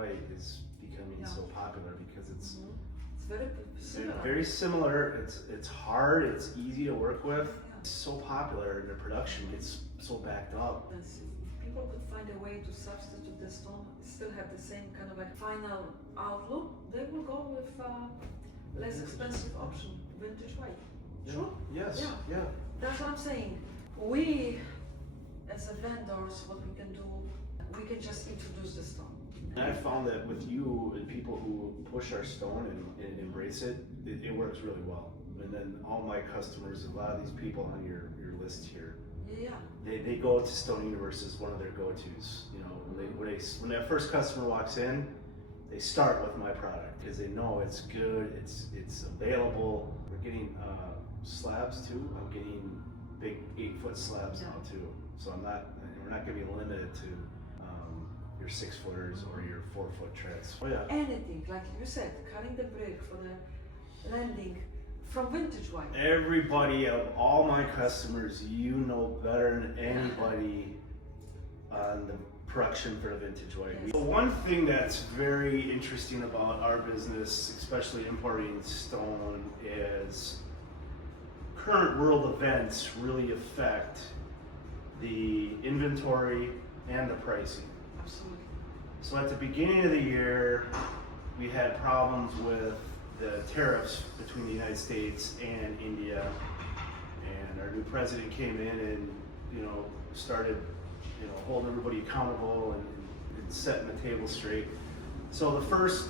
white is becoming so popular because it's very similar. It's hard, it's easy to work with. It's so popular and the production gets so backed up. People could find a way to substitute the stone, still have the same kind of like final outlook. They will go with less expensive option, vintage white. True? Yes. Yeah. That's what I'm saying. We, as a vendors, what we can do, we can just introduce the stone. And I found that with you and people who push our stone and embrace it, it works really well. And then all my customers, a lot of these people on your list here, they go to Stone Universe as one of their go-tos. You know, when that first customer walks in, they start with my product because they know it's good, it's available. We're getting slabs too. I'm getting big 8-foot slabs now too. So we're not going to be limited to your 6-footers or your 4-foot treads. Oh yeah. Anything, like you said, cutting the brick for the landing from vintage white. Everybody of all my customers, you know better than anybody on the production for vintage white. Yes. So one thing that's very interesting about our business, especially importing stone, is current world events really affect the inventory and the pricing. Absolutely. So at the beginning of the year, we had problems with the tariffs between the United States and India, and our new president came in and started holding everybody accountable and setting the table straight. So the first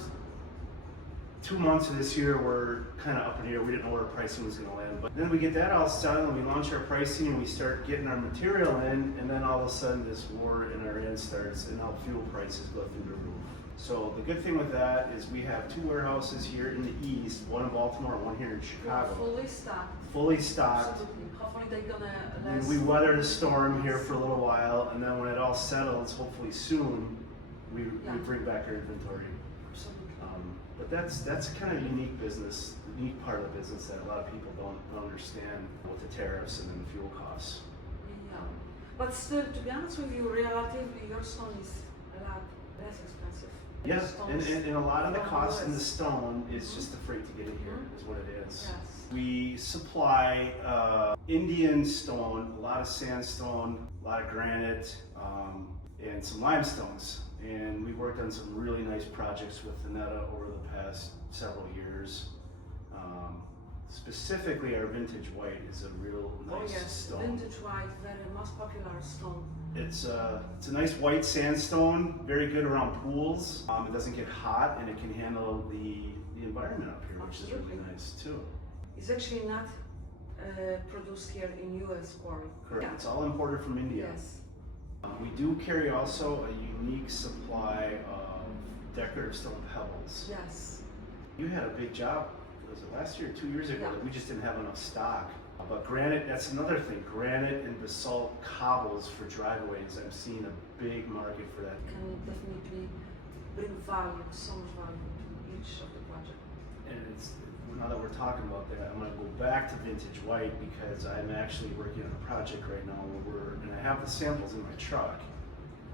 2 months of this year were kind of up in the air. We didn't know where pricing was going to land, but then we get that all settled and we launch our pricing and we start getting our material in, and then all of a sudden this war in Iran starts and now fuel prices go through the roof. So the good thing with that is we have 2 warehouses here in the east, one in Baltimore and one here in Chicago. Fully stocked. Fully stocked. Absolutely. Hopefully they're gonna And we weather the storm here for a little while, and then when it all settles, hopefully soon, we bring back our inventory. Absolutely. But that's kind of a unique business, the unique part of the business that a lot of people don't understand with the tariffs and then the fuel costs. Yeah. But still, to be honest with you, relatively your stone is a lot less expensive. Yes, and a lot of the cost in the stone is just the freight to get it here, is what it is. Yes. We supply Indian stone, a lot of sandstone, a lot of granite, and some limestones. And we worked on some really nice projects with Annetta over the past several years. Specifically, our vintage white is a real nice stone. Vintage white, very most popular stone. It's a nice white sandstone, very good around pools. It doesn't get hot and it can handle the environment up here, which is really nice too. It's actually not produced here in U.S. quarry. Correct. Yeah. It's all imported from India. Yes. We do carry also a unique supply of decorative stone pebbles. Yes. You had a big job, was it last year or 2 years ago, that we just didn't have enough stock. But granite, that's another thing. Granite and basalt cobbles for driveways. I'm seeing a big market for that. Can definitely bring value, so much value to each of the project. And now that we're talking about that, I'm going to go back to vintage white because I'm actually working on a project right now where and I have the samples in my truck.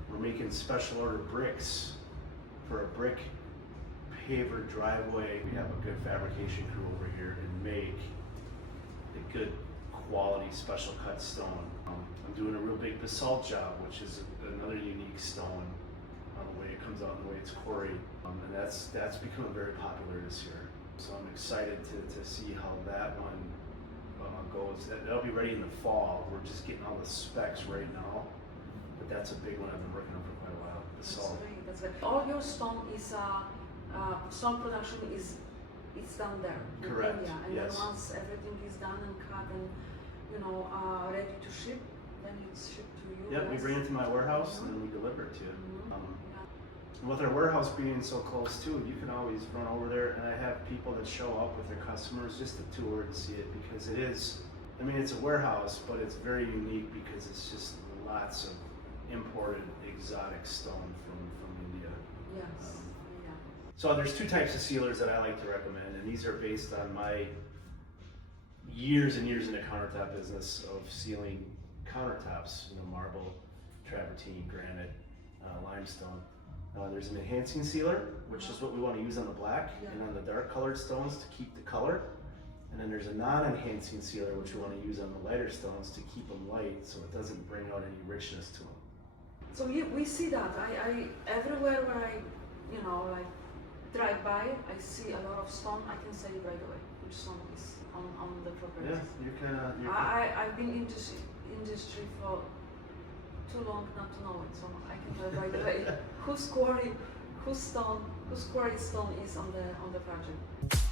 We're making special order bricks for a brick paver driveway. We have a good fabrication crew over here and make a good quality special cut stone. I'm doing a real big basalt job, which is another unique stone the way it comes out and the way it's quarried. And that's becoming very popular this year. So I'm excited to see how that one goes. That'll be ready in the fall. We're just getting all the specs right now. But that's a big one I've been working on for quite a while. Basalt. That's great. All your stone is stone production is it's done there in Correct. India, and Yes. then once everything is done and cut and ready to ship, then it's shipped to you. Yep, we bring it to my warehouse and then we deliver it to you. And with our warehouse being so close too, you can always run over there, and I have people that show up with their customers just to tour and see it because it is. I mean, it's a warehouse, but it's very unique because it's just lots of imported exotic stone from India. Yes. So there's 2 types of sealers that I like to recommend, and these are based on my years and years in the countertop business of sealing countertops, marble, travertine, granite, limestone. There's an enhancing sealer, which is what we want to use on the black Yeah. and on the dark colored stones to keep the color. And then there's a non-enhancing sealer, which we want to use on the lighter stones to keep them light so it doesn't bring out any richness to them. So we see that. I everywhere where I, like drive by, I see a lot of stone. I can say right away which stone is on the property. Yeah, you're kind of. I've been in this industry for too long not to know it, so I can tell right away whose quarried stone is on the project.